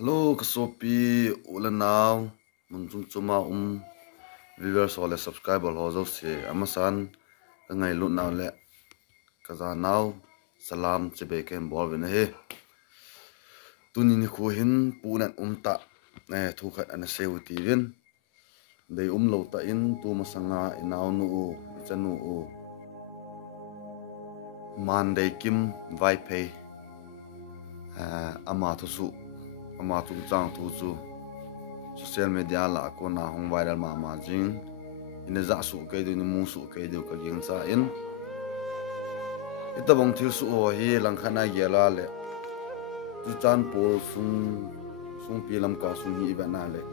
Hello, kasopi ulanau munjung cuma viewers ole subscriber ho zo se amasan ngai lu naw le kaza naw salam chebe ken bol ben he tuni ni khu hin punan ta thu khat an seu ti vin dei lo ta in tu masanga inaw nu chanu man dei kim vai pe ama thu su ama tu chang tu chu social media la ko na hong viral ma jing ina za su ke du ni mu su ke du ka ging cha in ita bong thil su ho hi lang khana yela le tu chan pol sung pi lam ka sung hi ba na le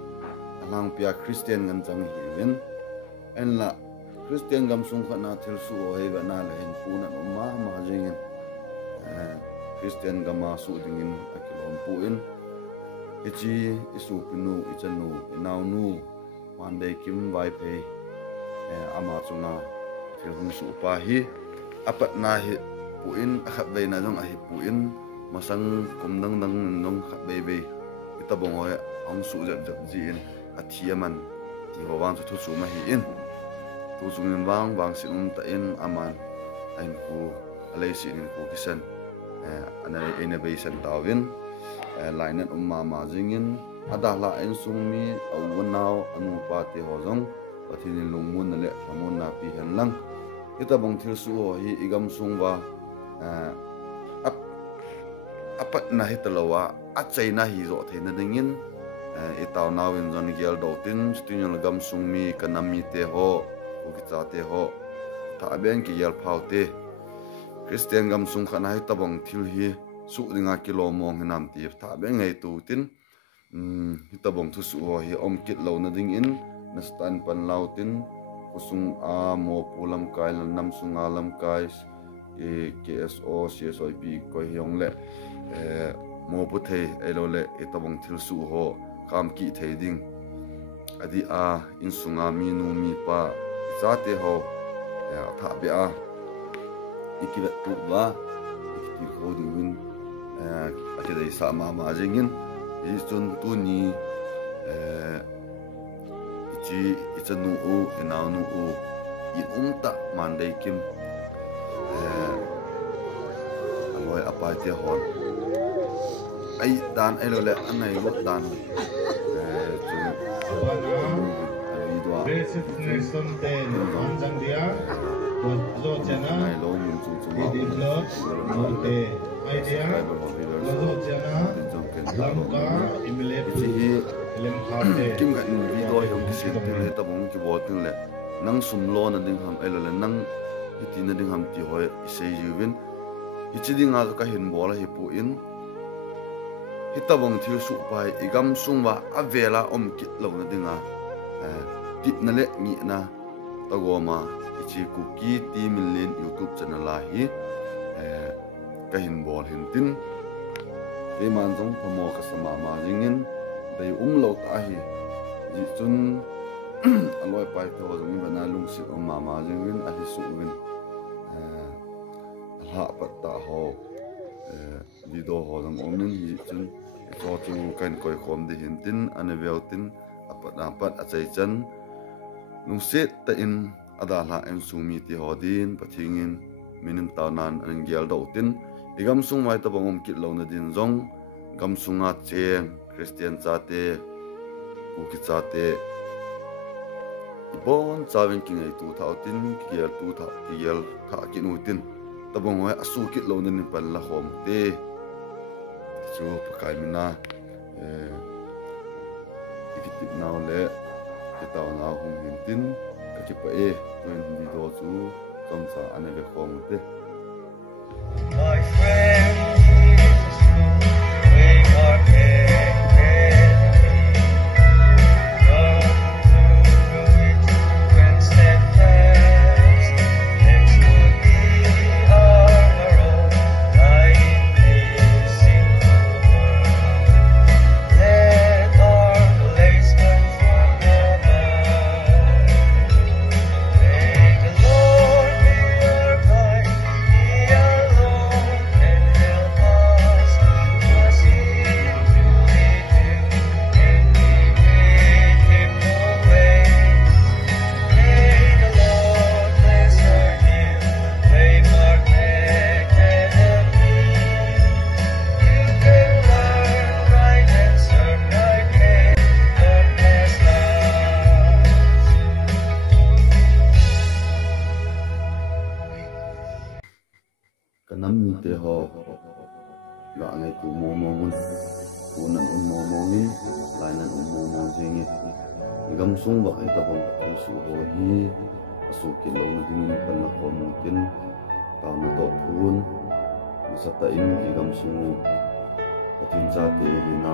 alang pia christian ngan chang hi win en la christian gam sung khana thil su ho hi ba na le hin pu na ma jing in christian gama su ding in akilom pu in ichi isu pinu ichanu inau nu mande kim vai pe ama chunga filhung su pa hi apat na hi puin akhat be na jong a hi puin masang kumdang dang nong khat be be itabong oi ong su jat ji in athiaman ti howang chu chu ma hi in tu chung wang sinum ta in aman ain ku alai si in ku kisan ana innovation tawin lainan ma jingin adala en sungmi awanaw anu pati hozong pathini lungmun le amun na pi hanlang ita bong thil su hi igam sungwa apat na hitalawa achai na hi ro theina dingin itaw nawin jon gel dotin stunyal gam sungmi kanami te ho ukicha te ho ta ben ki yel phaute christian gam sung khana hi tabong thil hi su dinga kilo mong hinam ti tha be ngai tu tin hitabong thu su hi om kit lo na ding in na stan pan lau tin kusung a mo pulam kai nam sunga lam kai KSO CSOP ko hiong le mo pu the elo le hitabong thil su ho kam ki the ding adi a in sunga mi nu mi pa za te ho tha be a ikibat tu ba ikti ho ding win akidai sama ma jingin ichun tu ni ichanu inanu i umta mandai kim aloi apai te hon ai dan elo le anai lot dan chu vidwa Nessun ten anjang dia lo chana ai lo mun chu chu ma oke idea lo chana lamka imle lem khate kim ga video yong ki sin le ta bong ki bot le nang sum lo na ding ham elo le nang hiti na ding ham ti hoi sei yuwin hichi ding a ka hin bola hi pu in hitabong thil su pai igam sungwa avela om kit lo na dinga tip na le ngi na tagoma ichi kuki ti million youtube channel la hi ka hin bol hin tin ke man jong pamo ka sama ma jingin dei lo ta hi ji chun aloi pai to jong bana lung si ma jingin a hi su win ha patta ho video ho jong omin hi chun so chu kan koi khom de hin tin ane tin apat achai chan lungset ta in adala en sumi ti hodin pathingin minin tawnan an gel do tin igam sung mai ta bangom kit lo na din zong gam sunga cheng christian chate uki chate bon chawin ki ngai tu thau tin kiel tu tha kiel kha kinu tin ta bang hoi asu kit lo na ni pal la khom te chu pakai mina ikitip naw le itaw naw hum hintin kachipa tuen video chu tomsa aneve khom te My friend, Jesus, we are enemy. Come through it and stand fast. Let's put the armor on, lying this sinful world. Let our lace come from above. May the Lord be our guide. kanam mi te ho ga ngai tu mo mongun unan mo mongin lainan mo mongingi gam sung ba ita bang tu su ho hi asu kilo na dingin pan na ko mutin ta na to phun masata in ki gam sung atin sa te hina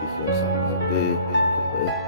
ki hiya sa te